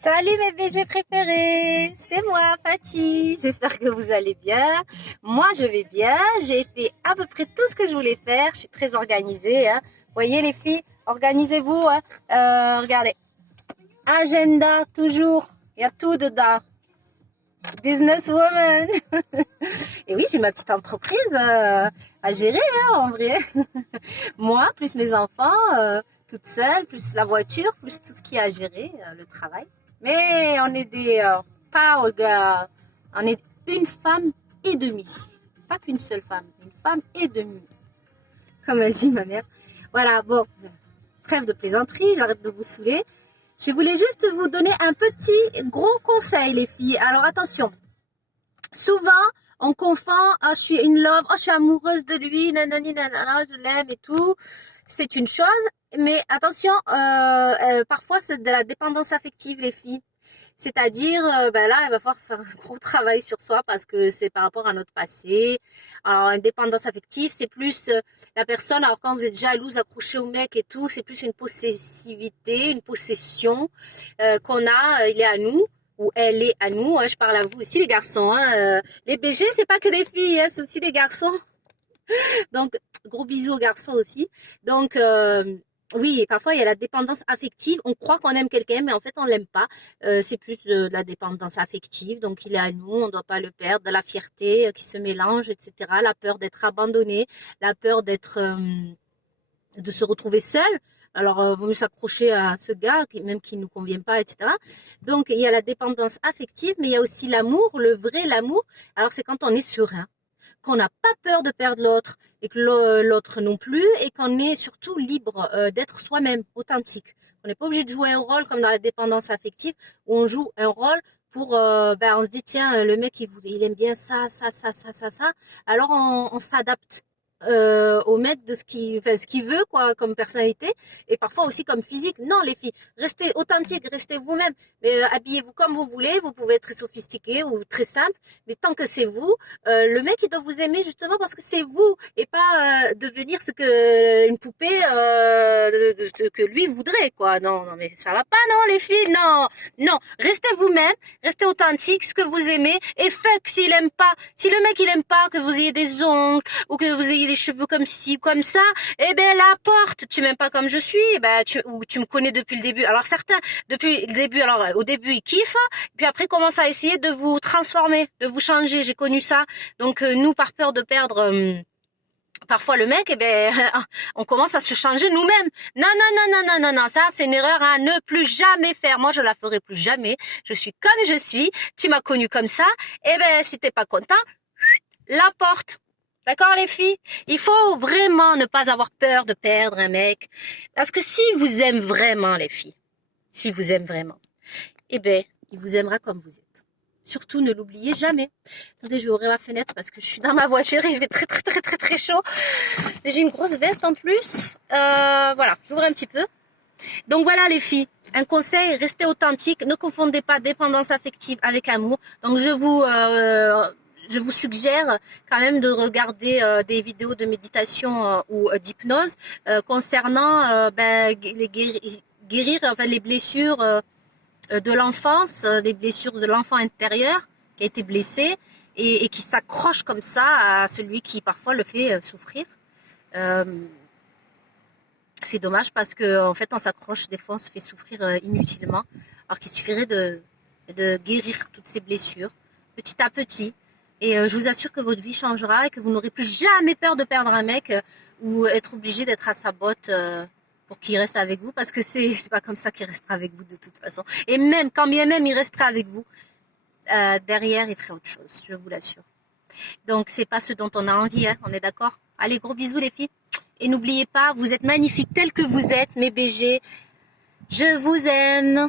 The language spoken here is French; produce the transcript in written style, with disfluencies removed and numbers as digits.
Salut mes BG préférés, c'est moi Fatih, j'espère que vous allez bien. Moi je vais bien, j'ai fait à peu près tout ce que je voulais faire, je suis très organisée. Hein. Voyez les filles, organisez-vous. Hein. Regardez, agenda toujours, il y a tout dedans. Businesswoman. Et oui, j'ai ma petite entreprise à gérer en vrai. Moi, plus mes enfants, toute seule, plus la voiture, plus tout ce qui est à gérer, le travail. Mais on est des power girls. On est une femme et demie. Pas qu'une seule femme, une femme et demie. Comme elle dit ma mère. Voilà, bon, trêve de plaisanterie, j'arrête de vous saouler. Je voulais juste vous donner un petit gros conseil, les filles. Alors attention, souvent, on confond, je suis in love, je suis amoureuse de lui, nanani, nanana, je l'aime et tout. C'est une chose, mais attention, parfois c'est de la dépendance affective, les filles. C'est-à-dire, là, il va falloir faire un gros travail sur soi parce que c'est par rapport à notre passé. Alors, une dépendance affective, c'est plus la personne, alors quand vous êtes jalouse, accroché au mec et tout, c'est plus une possessivité, une possession qu'on a, il est à nous ou elle est à nous. Hein, je parle à vous aussi, les garçons. Hein, les BG, c'est pas que des filles, hein, c'est aussi les garçons. Donc, gros bisous aux garçons aussi. Donc, oui, parfois il y a la dépendance affective. On croit qu'on aime quelqu'un, mais en fait on l'aime pas. C'est plus de la dépendance affective. Donc il est à nous, on ne doit pas le perdre. De la fierté qui se mélange, etc. La peur d'être abandonné, la peur de se retrouver seul. Alors, vaut mieux s'accrocher à ce gars, même qui ne nous convient pas, etc. Donc, il y a la dépendance affective, mais il y a aussi l'amour, le vrai l'amour. Alors, c'est quand on est serein, qu'on n'a pas peur de perdre l'autre et que l'autre non plus, et qu'on est surtout libre d'être soi-même, authentique. On n'est pas obligé de jouer un rôle comme dans la dépendance affective, où on joue un rôle pour, on se dit, tiens, le mec, il aime bien ça, ça, ça, ça, ça, ça. Alors, on s'adapte au mec de ce qu'il veut, quoi, comme personnalité, et parfois aussi comme physique. Non, les filles, restez authentiques, restez vous-même, mais habillez-vous comme vous voulez. Vous pouvez être très sophistiqué ou très simple, mais tant que c'est vous, le mec il doit vous aimer justement parce que c'est vous et pas devenir ce que une poupée que lui voudrait, quoi. Non, non, mais ça va pas, non, les filles, non, non, restez vous-même, restez authentique, ce que vous aimez, et fuck s'il aime pas, si le mec il aime pas que vous ayez des ongles ou que vous ayez des cheveux comme ci, comme ça, eh ben la porte, tu m'aimes pas comme je suis, ou tu me connais depuis le début. Alors certains, depuis le début, alors au début ils kiffent, puis après commencent à essayer de vous transformer, de vous changer. J'ai connu ça. Donc nous, par peur de perdre parfois le mec, on commence à se changer nous-mêmes. Non, non, non, non, non, non, non, ça c'est une erreur à ne plus jamais faire. Moi, je la ferai plus jamais. Je suis comme je suis. Tu m'as connu comme ça. Si t'es pas content, la porte. D'accord, les filles? Il faut vraiment ne pas avoir peur de perdre un mec. Parce que si vous aime vraiment, les filles, si vous aime vraiment, il vous aimera comme vous êtes. Surtout, ne l'oubliez jamais. Attendez, je vais ouvrir la fenêtre parce que je suis dans ma voiture et il fait très, très, très, très, très chaud. J'ai une grosse veste en plus. Voilà, j'ouvre un petit peu. Donc voilà, les filles. Un conseil, restez authentique. Ne confondez pas dépendance affective avec amour. Donc, je vous suggère quand même de regarder des vidéos de méditation ou d'hypnose concernant guérir enfin, les blessures de l'enfance, des blessures de l'enfant intérieur qui a été blessé et qui s'accroche comme ça à celui qui parfois le fait souffrir. C'est dommage parce que en fait on s'accroche, des fois on se fait souffrir inutilement, alors qu'il suffirait de guérir toutes ces blessures petit à petit. Et je vous assure que votre vie changera et que vous n'aurez plus jamais peur de perdre un mec ou être obligé d'être à sa botte pour qu'il reste avec vous, parce que c'est pas comme ça qu'il restera avec vous de toute façon. Et même, quand bien même il restera avec vous, derrière il ferait autre chose, je vous l'assure. Donc c'est pas ce dont on a envie, hein, on est d'accord? Allez, gros bisous les filles. Et n'oubliez pas, vous êtes magnifiques tels que vous êtes, mes BG. Je vous aime.